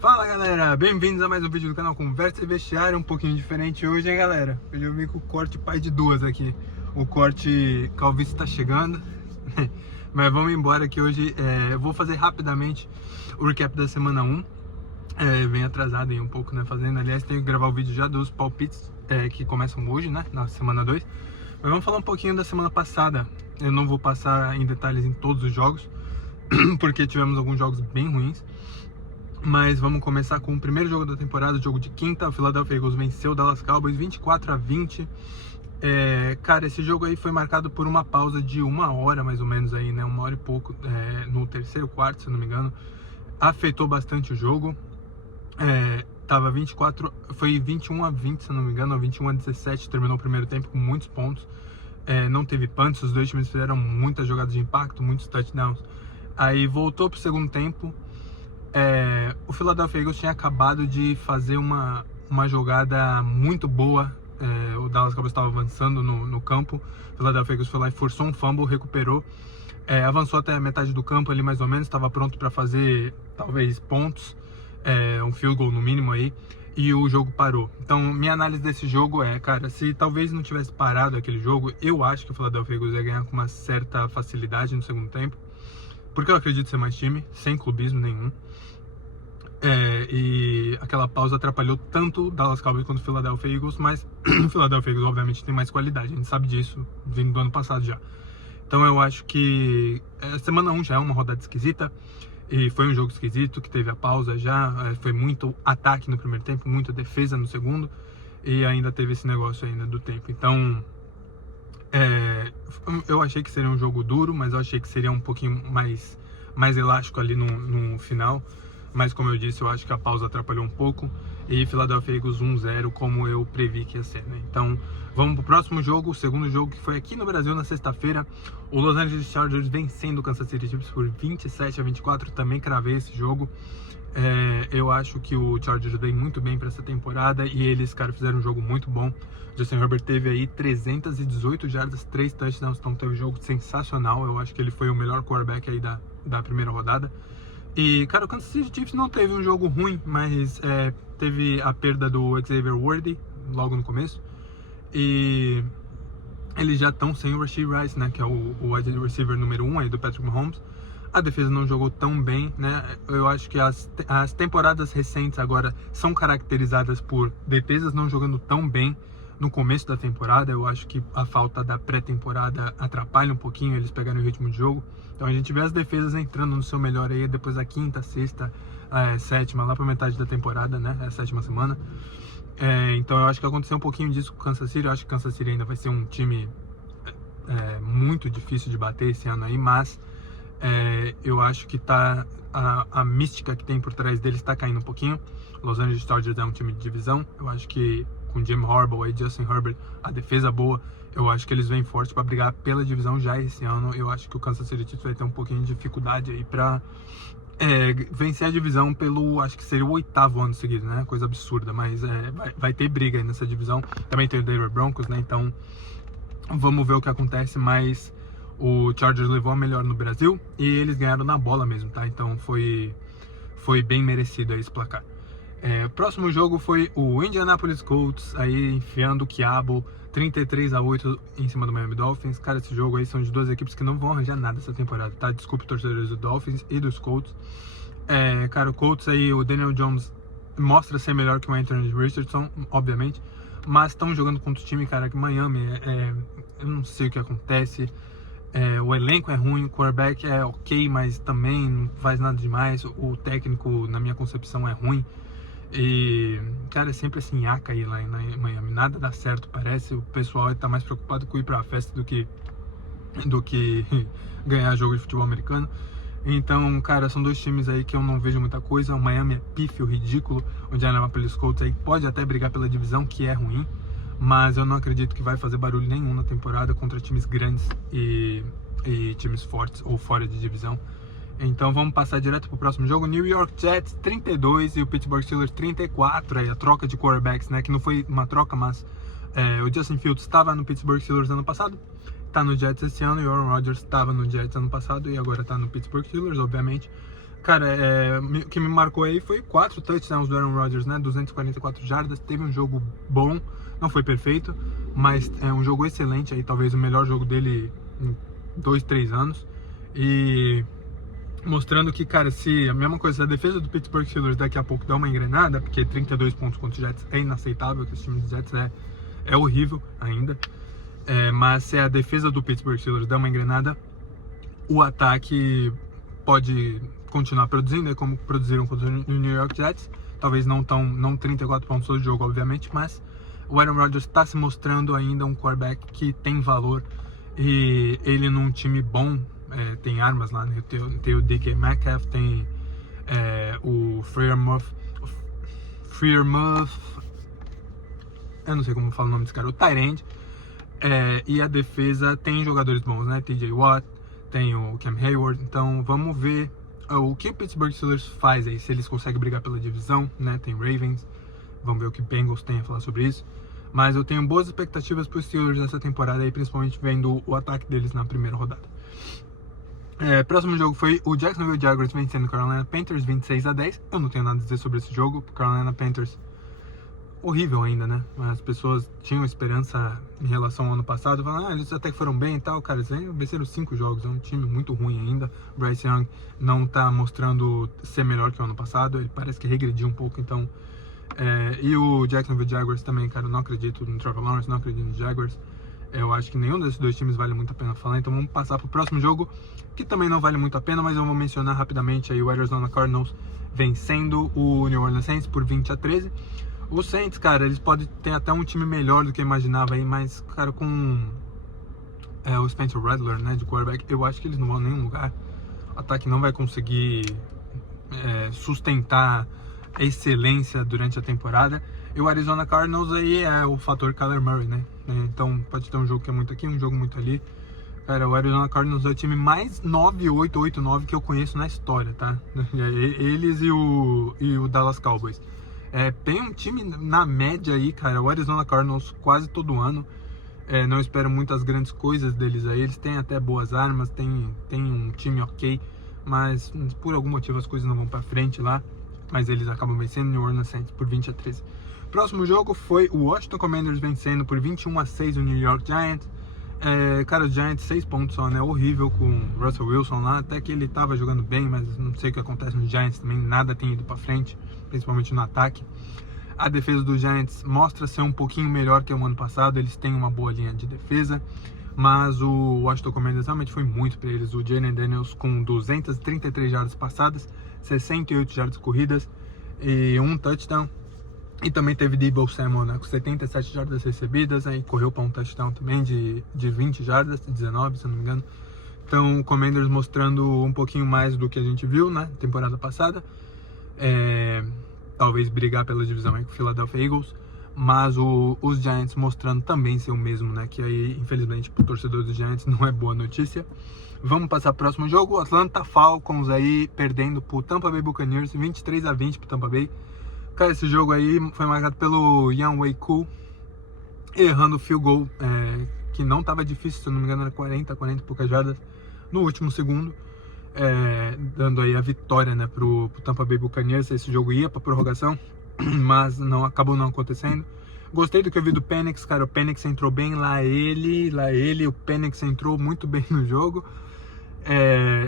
Fala galera, bem-vindos a mais um vídeo do canal Conversa e Vestiário, um pouquinho diferente hoje, hein galera? Hoje eu vim com o corte pai de duas aqui. O corte calvície tá chegando, mas vamos embora que hoje eu vou fazer rapidamente o recap da semana 1. Vem atrasado aí um pouco, né, fazendo. Aliás, tenho que gravar o vídeo já dos palpites que começam hoje, né, na semana 2. Mas vamos falar um pouquinho da semana passada. Eu não vou passar em detalhes em todos os jogos, porque tivemos alguns jogos bem ruins. Mas vamos começar com o primeiro jogo da temporada, o jogo de quinta. O Philadelphia Eagles venceu o Dallas Cowboys 24-20. Cara, esse jogo aí foi marcado por uma pausa de 1 hora mais ou menos aí, né? 1 hora e pouco no terceiro quarto, se não me engano. Afetou bastante o jogo. Foi 21-20, se não me engano, ou 21-17. Terminou o primeiro tempo com muitos pontos. Não teve punts, os dois times fizeram muitas jogadas de impacto, muitos touchdowns. Aí voltou pro segundo tempo. O Philadelphia Eagles tinha acabado de fazer uma jogada muito boa. O Dallas Cowboys estava avançando no campo. O Philadelphia Eagles foi lá e forçou um fumble, recuperou. Avançou até a metade do campo ali mais ou menos. Estava pronto para fazer talvez pontos, um field goal no mínimo aí. E o jogo parou. Então minha análise desse jogo cara, se talvez não tivesse parado aquele jogo, eu acho que o Philadelphia Eagles ia ganhar com uma certa facilidade no segundo tempo. Porque eu acredito ser mais time, sem clubismo nenhum. E aquela pausa atrapalhou tanto o Dallas Cowboys quanto o Philadelphia Eagles, mas o Philadelphia Eagles obviamente tem mais qualidade, a gente sabe disso, vindo do ano passado já. Então eu acho que a semana 1 já é uma rodada esquisita, e foi um jogo esquisito, que teve a pausa já, foi muito ataque no primeiro tempo, muita defesa no segundo, e ainda teve esse negócio ainda do tempo. Então eu achei que seria um jogo duro, mas eu achei que seria um pouquinho mais elástico ali no final. Mas como eu disse, eu acho que a pausa atrapalhou um pouco. E Philadelphia Eagles 1-0, como eu previ que ia ser, né? Então vamos pro próximo jogo, o segundo jogo, que foi aqui no Brasil na sexta-feira. O Los Angeles Chargers vencendo o Kansas City Chiefs por 27-24. Também cravei esse jogo. Eu acho que o Chargers veio muito bem para essa temporada. E eles, cara, fizeram um jogo muito bom. Justin Herbert teve aí 318 jardas, 3 touchdowns. Então teve um jogo sensacional. Eu acho que ele foi o melhor quarterback aí da primeira rodada. E, cara, o Kansas City Chiefs não teve um jogo ruim, mas teve a perda do Xavier Worthy logo no começo. E eles já estão sem o Rashee Rice, né, que é o wide receiver número 1 aí do Patrick Mahomes. A defesa não jogou tão bem, né? Eu acho que as temporadas recentes agora são caracterizadas por defesas não jogando tão bem no começo da temporada. Eu acho que a falta da pré-temporada atrapalha um pouquinho eles pegarem o ritmo de jogo. Então a gente vê as defesas entrando no seu melhor aí depois da quinta, sexta, sétima, lá para metade da temporada, né? A sétima semana. Então eu acho que aconteceu um pouquinho disso com o Kansas City. Eu acho que o Kansas City ainda vai ser um time muito difícil de bater esse ano aí, mas eu acho que a mística que tem por trás deles está caindo um pouquinho. Los Angeles Chargers é um time de divisão. Eu acho que com Jim Harbaugh e Justin Herbert, a defesa boa, eu acho que eles vêm forte para brigar pela divisão já esse ano. Eu acho que o Kansas City Chiefs vai ter um pouquinho de dificuldade aí para vencer a divisão acho que seria o 8º ano seguido, né? Coisa absurda, mas vai ter briga aí nessa divisão. Também tem o Denver Broncos, né? Então vamos ver o que acontece, mas o Chargers levou a melhor no Brasil e eles ganharam na bola mesmo, tá? Então foi bem merecido aí esse placar. O próximo jogo foi o Indianapolis Colts aí enfiando o quiabo 33-8 em cima do Miami Dolphins. Cara, esse jogo aí são de duas equipes que não vão arranjar nada essa temporada, tá? Desculpe, torcedores do Dolphins e dos Colts. Cara, o Colts aí, o Daniel Jones mostra ser melhor que o Anthony Richardson, obviamente, mas estão jogando contra o time, cara, que Miami eu não sei o que acontece. O elenco é ruim, o quarterback é ok, mas também não faz nada demais. O técnico, na minha concepção, é ruim. E, cara, é sempre assim, nhaca aí lá em Miami, nada dá certo, parece. O pessoal tá mais preocupado com ir pra festa do que ganhar jogo de futebol americano. Então, cara, são dois times aí que eu não vejo muita coisa. O Miami é pífio, ridículo. O Indianapolis Colts aí pode até brigar pela divisão, que é ruim, mas eu não acredito que vai fazer barulho nenhum na temporada contra times grandes e times fortes ou fora de divisão. Então vamos passar direto para o próximo jogo. New York Jets 32 e o Pittsburgh Steelers 34. Aí a troca de quarterbacks, né? Que não foi uma troca, mas o Justin Fields estava no Pittsburgh Steelers ano passado, está no Jets esse ano, e o Aaron Rodgers estava no Jets ano passado e agora está no Pittsburgh Steelers, obviamente. Cara, o que me marcou aí foi 4 touchdowns do Aaron Rodgers, né? 244 jardas, teve um jogo bom, não foi perfeito, mas é um jogo excelente aí, talvez o melhor jogo dele em 2, 3 anos. E mostrando que, cara, se a mesma coisa, se a defesa do Pittsburgh Steelers daqui a pouco dá uma engrenada, porque 32 pontos contra os Jets é inaceitável, que esse time dos Jets é horrível ainda, mas se a defesa do Pittsburgh Steelers dá uma engrenada, o ataque pode continuar produzindo, como produziram contra o New York Jets, talvez não 34 pontos todo jogo, obviamente, mas o Aaron Rodgers está se mostrando ainda um quarterback que tem valor, e ele num time bom, tem armas lá, né? Tem o DK Metcalf, tem o Freiermuth, eu não sei como fala o nome desse cara, o tight end, e a defesa tem jogadores bons, né? TJ Watt, tem o Cam Hayward, então vamos ver o que o Pittsburgh Steelers faz aí, se eles conseguem brigar pela divisão, né? Tem Ravens, vamos ver o que o Bengals tem a falar sobre isso, mas eu tenho boas expectativas para os Steelers nessa temporada aí, principalmente vendo o ataque deles na primeira rodada. Próximo jogo foi o Jacksonville Jaguars vencendo o Carolina Panthers 26-10. Eu não tenho nada a dizer sobre esse jogo. Carolina Panthers horrível ainda, né? As pessoas tinham esperança em relação ao ano passado, falando, eles até que foram bem e tal, cara, eles venceram 5 jogos, é um time muito ruim ainda. Bryce Young não tá mostrando ser melhor que o ano passado, ele parece que regrediu um pouco, então... e o Jacksonville Jaguars também, cara, eu não acredito no Trevor Lawrence, não acredito no Jaguars. Eu acho que nenhum desses dois times vale muito a pena falar, então vamos passar pro próximo jogo, que também não vale muito a pena, mas eu vou mencionar rapidamente aí o Arizona Cardinals vencendo o New Orleans Saints por 20-13. Os Saints, cara, eles podem ter até um time melhor do que eu imaginava aí, mas, cara, com o Spencer Rattler, né, de quarterback, eu acho que eles não vão a nenhum lugar. O ataque não vai conseguir sustentar a excelência durante a temporada. E o Arizona Cardinals aí é o fator Kyler Murray, né? Então pode ter um jogo que é muito aqui, um jogo muito ali. Cara, o Arizona Cardinals é o time mais 9-8-8-9 que eu conheço na história, tá? Eles e o Dallas Cowboys. Tem um time na média aí, cara, o Arizona Cardinals quase todo ano. Não espero muitas grandes coisas deles aí. Eles têm até boas armas, tem um time ok, mas por algum motivo as coisas não vão pra frente lá. Mas eles acabam vencendo o New Orleans Saints por 20-13. Próximo jogo foi o Washington Commanders vencendo por 21-6 o New York Giants. Cara, os Giants 6 pontos só, né? Horrível com o Russell Wilson lá. Até que ele tava jogando bem, mas não sei o que acontece nos Giants também. Nada tem ido pra frente, principalmente no ataque. A defesa dos Giants mostra ser um pouquinho melhor que o ano passado. Eles têm uma boa linha de defesa, mas o Washington Commanders realmente foi muito para eles. O Jalen Daniels com 233 jardas passadas, 68 jardas corridas e um touchdown. E também teve Deebo Samuel, né, com 77 jardas recebidas, aí correu para um touchdown também de 20 jardas, 19, se eu não me engano. Então o Commanders mostrando um pouquinho mais do que a gente viu na temporada passada. Talvez brigar pela divisão aí com o Philadelphia Eagles. Mas os Giants mostrando também ser o mesmo, né? Que aí, infelizmente, pro torcedor dos Giants não é boa notícia. Vamos passar pro próximo jogo. O Atlanta Falcons aí perdendo pro Tampa Bay Buccaneers, 23-20 pro Tampa Bay. Cara, esse jogo aí foi marcado pelo Younghoe Koo errando o field goal, que não tava difícil, se eu não me engano era 40 e poucas jardas no último segundo. Dando aí a vitória, né, pro Tampa Bay Buccaneers. Esse jogo ia pra prorrogação, mas acabou não acontecendo. Gostei do que eu vi do Penix, cara. O Penix entrou bem, lá ele, o Penix entrou muito bem no jogo.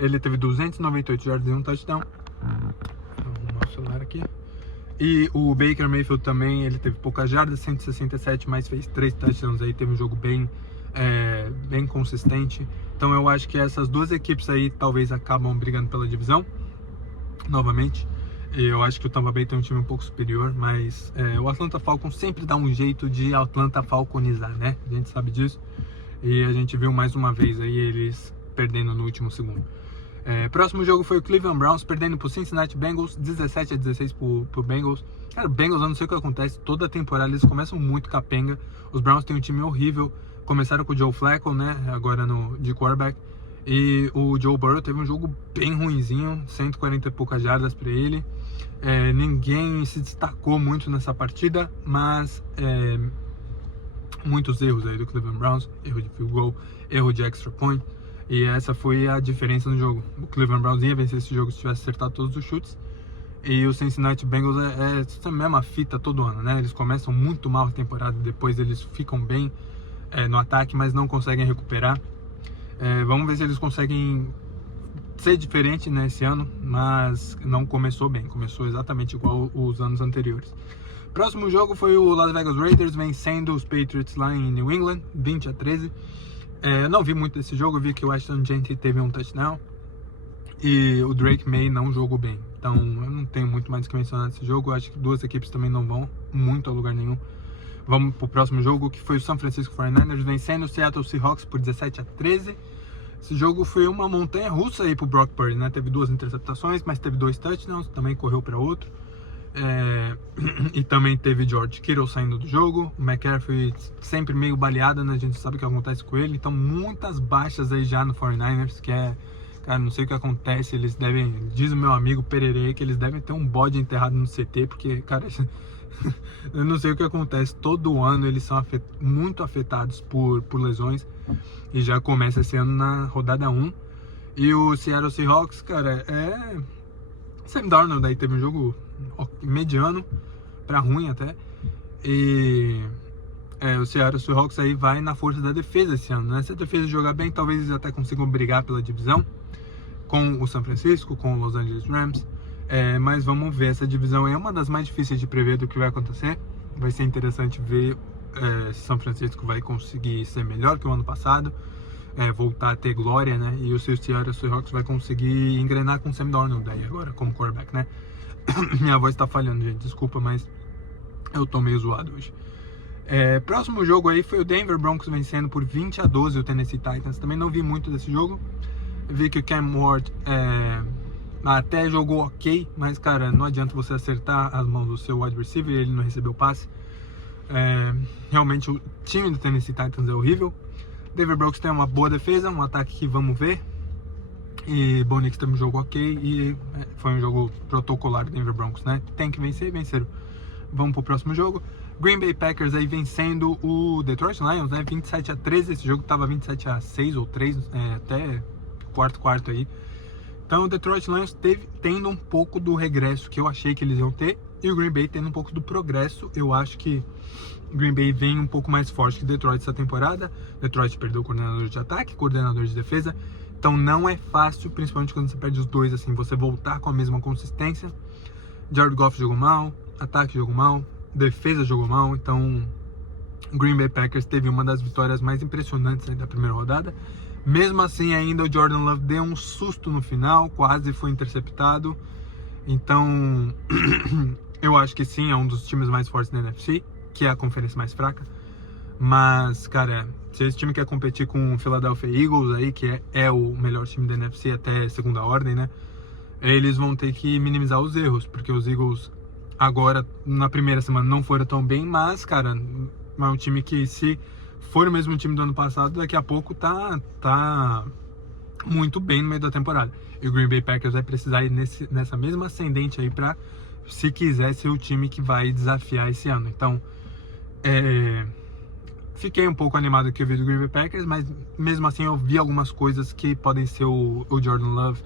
Ele teve 298 jardas e um touchdown. Vou arrumar o celular aqui. E o Baker Mayfield também, ele teve poucas jardas, 167, mas fez 3 touchdowns aí, teve um jogo bem consistente. Então eu acho que essas duas equipes aí talvez acabam brigando pela divisão novamente. Eu acho que o Tampa Bay tem um time um pouco superior, mas o Atlanta Falcons sempre dá um jeito de Atlanta falconizar, né? A gente sabe disso. E a gente viu mais uma vez aí eles perdendo no último segundo. Próximo jogo foi o Cleveland Browns perdendo pro Cincinnati Bengals, 17-16 pro Bengals. Cara, o Bengals, eu não sei o que acontece, toda a temporada eles começam muito capenga. Os Browns têm um time horrível. Começaram com o Joe Flacco, né, agora de quarterback. E o Joe Burrow teve um jogo bem ruinzinho, 140 e poucas jardas para ele. Ninguém se destacou muito nessa partida, mas muitos erros aí do Cleveland Browns, erro de field goal, erro de extra point. E essa foi a diferença no jogo. O Cleveland Browns ia vencer esse jogo se tivesse acertado todos os chutes. E o Cincinnati Bengals é essa mesma fita todo ano, né? Eles começam muito mal a temporada, depois eles ficam bem no ataque, mas não conseguem recuperar. Vamos ver se eles conseguem ser diferente nesse ano, mas não começou bem, começou exatamente igual os anos anteriores. Próximo jogo foi o Las Vegas Raiders vencendo os Patriots lá em New England, 20-13. Eu não vi muito desse jogo, eu vi que o Ashton Jeanty teve um touchdown e o Drake May não jogou bem. Então eu não tenho muito mais o que mencionar nesse jogo. Eu acho que duas equipes também não vão muito a lugar nenhum. Vamos pro próximo jogo, que foi o San Francisco 49ers vencendo o Seattle Seahawks por 17-13. Esse jogo foi uma montanha russa aí pro Brock Purdy, né? Teve 2 interceptações, mas teve 2 touchdowns, também correu para outro. E também teve George Kittle saindo do jogo. O McCaffrey sempre meio baleado, né? A gente sabe o que acontece com ele. Então muitas baixas aí já no 49ers, que cara, não sei o que acontece. Eles devem, diz o meu amigo Pererê, que eles devem ter um bode enterrado no CT, porque, cara, eu não sei o que acontece. Todo ano eles são muito afetados por lesões. E já começa esse ano na rodada 1. E o Seattle Seahawks, cara, Sam Darnold aí teve um jogo mediano pra ruim até. E o Seattle Seahawks aí vai na força da defesa esse ano, né? Se a defesa jogar bem, talvez eles até consigam brigar pela divisão com o São Francisco, com o Los Angeles Rams. Mas vamos ver, essa divisão é uma das mais difíceis de prever do que vai acontecer. Vai ser interessante ver se São Francisco vai conseguir ser melhor que o ano passado, voltar a ter glória, né? E o Seattle Seahawks vai conseguir engrenar com o Sam Darnold aí agora como quarterback, né? Minha voz tá falhando, gente, desculpa, mas eu tô meio zoado hoje. Próximo jogo aí foi o Denver Broncos vencendo por 20-12 o Tennessee Titans. Também não vi muito desse jogo. Vi que o Cam Ward até jogou ok, mas, cara, não adianta você acertar as mãos do seu wide receiver e ele não recebeu passe. Realmente o time do Tennessee Titans é horrível. Denver Broncos tem uma boa defesa, um ataque que vamos ver. E Bo Nix também jogou ok. E foi um jogo protocolar do Denver Broncos, né? Tem que vencer, venceram. Vamos pro próximo jogo. Green Bay Packers aí vencendo o Detroit Lions, né? 27-13. Esse jogo tava 27-6 ou 3, até quarto aí. Então o Detroit Lions tendo um pouco do regresso que eu achei que eles iam ter. E o Green Bay tendo um pouco do progresso. Eu acho que o Green Bay vem um pouco mais forte que Detroit essa temporada. Detroit perdeu o coordenador de ataque, coordenador de defesa. Então não é fácil, principalmente quando você perde os dois, assim, você voltar com a mesma consistência. Jared Goff jogou mal, ataque jogou mal, defesa jogou mal. Então o Green Bay Packers teve uma das vitórias mais impressionantes aí da primeira rodada. Mesmo assim, ainda o Jordan Love deu um susto no final, quase foi interceptado. Então eu acho que sim, é um dos times mais fortes da NFC, que é a conferência mais fraca. Mas, cara, se esse time quer competir com o Philadelphia Eagles aí, que é o melhor time da NFC até segunda ordem, né? Eles vão ter que minimizar os erros, porque os Eagles agora, na primeira semana, não foram tão bem, mas, cara, é um time que, se for o mesmo time do ano passado, daqui a pouco tá muito bem no meio da temporada. E o Green Bay Packers vai precisar ir nessa mesma ascendente aí pra, se quiser, ser o time que vai desafiar esse ano. Então, fiquei um pouco animado que eu vi do Green Bay Packers, mas mesmo assim eu vi algumas coisas que podem ser o Jordan Love,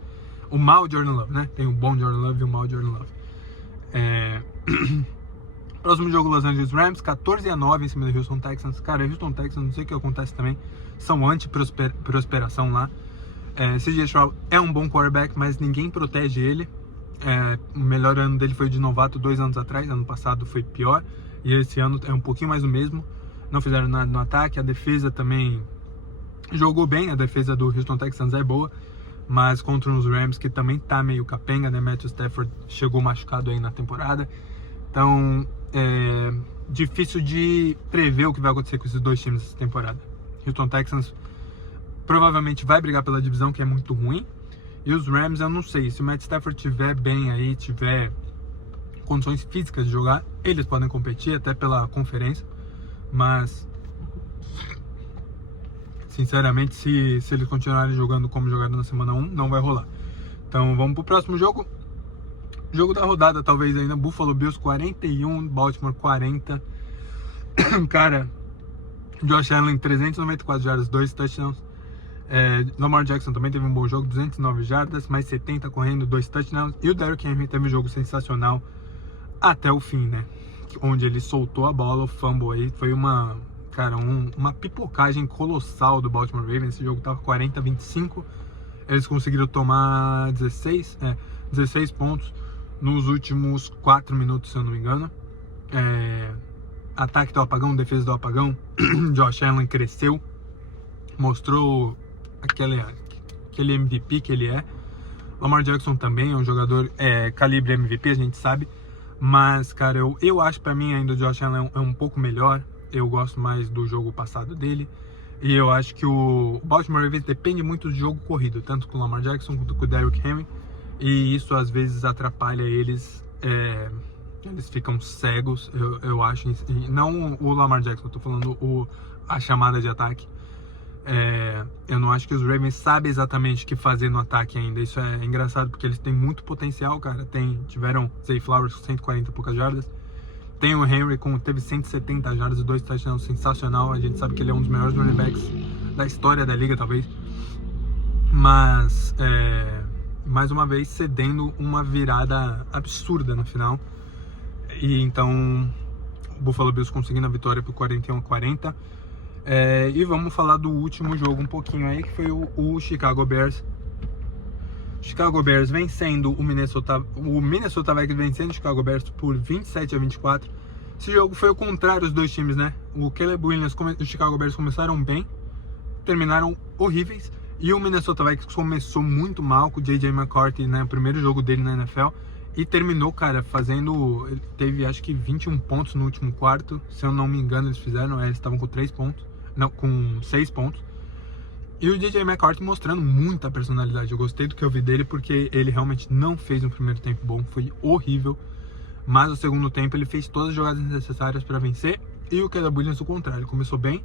o mau Jordan Love, né? Tem o bom Jordan Love e o mau Jordan Love. Próximo jogo, Los Angeles Rams, 14-9 em cima do Houston Texans. Cara, Houston Texans, não sei o que acontece também, são anti-prosperação lá. CJ Stroud é um bom quarterback, mas ninguém protege ele. O melhor ano dele foi de novato 2 anos atrás, ano passado foi pior, e esse ano é um pouquinho mais do mesmo. Não fizeram nada no ataque, a defesa também jogou bem, a defesa do Houston Texans é boa, mas contra os Rams, que também tá meio capenga, né? Matthew Stafford chegou machucado aí na temporada, então difícil de prever o que vai acontecer com esses dois times essa temporada. Houston Texans provavelmente vai brigar pela divisão, que é muito ruim, e os Rams eu não sei, se o Matt Stafford estiver bem aí, tiver condições físicas de jogar, eles podem competir até pela conferência. Mas, sinceramente, se eles continuarem jogando como jogaram na semana 1, não vai rolar. Então vamos pro próximo jogo. Jogo da rodada, talvez ainda. Buffalo Bills 41, Baltimore 40. Cara, Josh Allen 394 jardas, 2 touchdowns. Lamar Jackson também teve um bom jogo, 209 jardas, mais 70 correndo, 2 touchdowns. E o Derrick Henry teve um jogo sensacional até o fim, né? Onde ele soltou a bola, o fumble aí, foi uma pipocagem colossal do Baltimore Ravens. Esse jogo tava 40-25, eles conseguiram tomar 16 pontos nos últimos 4 minutos, se eu não me engano. Ataque do apagão, defesa do apagão. Josh Allen cresceu, mostrou aquele MVP que ele é. Lamar Jackson também é um jogador calibre MVP, a gente sabe. Mas, cara, eu acho pra mim ainda o Josh Allen é um pouco melhor. Eu gosto mais do jogo passado dele. E eu acho que o Baltimore Ravens depende muito do jogo corrido, tanto com o Lamar Jackson quanto com o Derrick Henry. E isso às vezes atrapalha eles. Eles ficam cegos, eu acho. Não o Lamar Jackson, eu tô falando a chamada de ataque. Eu não acho que os Ravens sabem exatamente o que fazer no ataque ainda. Isso é engraçado porque eles têm muito potencial, cara. Tiveram Zay Flowers com 140 e poucas jardas. Tem o Henry teve 170 jardas e 2 touchdowns, sensacional. A gente sabe que ele é um dos melhores running backs da história da liga, talvez. Mas, mais uma vez, cedendo uma virada absurda no final. E então, o Buffalo Bills conseguindo a vitória por 41-40. E vamos falar do último jogo um pouquinho aí, que foi o Chicago Bears. Chicago Bears vencendo o Minnesota Vikings vencendo o Chicago Bears por 27-24. Esse jogo foi o contrário dos dois times, né? O Caleb Williams e o Chicago Bears começaram bem, terminaram horríveis. E o Minnesota Vikings começou muito mal com o J.J. McCarthy, né? O primeiro jogo dele na NFL. E terminou, cara, ele teve acho que 21 pontos no último quarto. Se eu não me engano, eles estavam com 3 pontos. Não, com 6 pontos. E o J.J. McCarthy mostrando muita personalidade. Eu gostei do que eu vi dele porque ele realmente não fez um primeiro tempo bom. Foi horrível. Mas no segundo tempo ele fez todas as jogadas necessárias para vencer. E o Caleb Williams, o contrário, começou bem.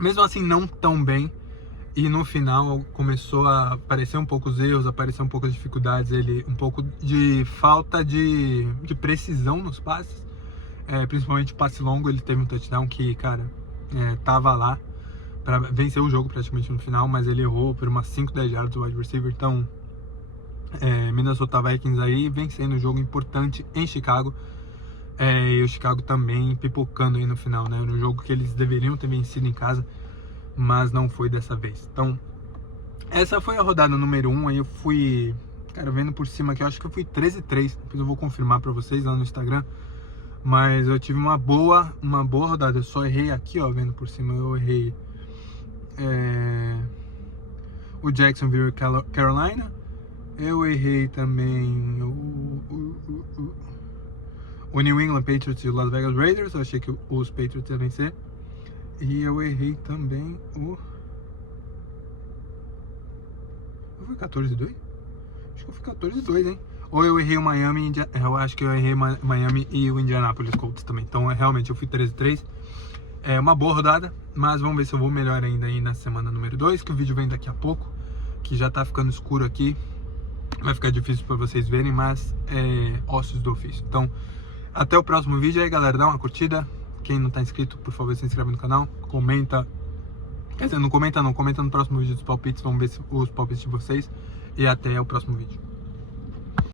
Mesmo assim, não tão bem. E no final começou a aparecer um pouco os erros, aparecer um pouco as dificuldades. Um pouco de falta de precisão nos passes. Principalmente o passe longo. Ele teve um touchdown que, cara, tava lá para vencer o jogo praticamente no final, mas ele errou por umas 5-10 jardas do wide receiver. Então, Minnesota Vikings aí vencendo o jogo importante em Chicago. E o Chicago também pipocando aí no final, né? No jogo que eles deveriam ter vencido em casa, mas não foi dessa vez. Então, essa foi a rodada número 1. Aí eu fui, cara, vendo por cima aqui, eu acho que eu fui 13-3. Depois eu vou confirmar pra vocês lá no Instagram. Mas eu tive uma boa rodada. Eu só errei aqui, ó, vendo por cima. Eu errei o Jacksonville Carolina. Eu errei também o New England Patriots e o Las Vegas Raiders. Eu achei que os Patriots iam vencer. E eu errei também eu fui 14-2? Acho que eu fui 14-2, hein? Ou eu errei o Miami, eu acho que eu errei Miami e o Indianapolis Colts também. Então, realmente, eu fui 13-3. É uma boa rodada, mas vamos ver se eu vou melhor ainda aí na semana número 2, que o vídeo vem daqui a pouco, que já tá ficando escuro aqui. Vai ficar difícil para vocês verem, mas ossos do ofício. Então, até o próximo vídeo aí, galera. Dá uma curtida. Quem não tá inscrito, por favor, se inscreve no canal. Comenta. Quer dizer, não comenta não. Comenta no próximo vídeo dos palpites. Vamos ver os palpites de vocês. E até o próximo vídeo.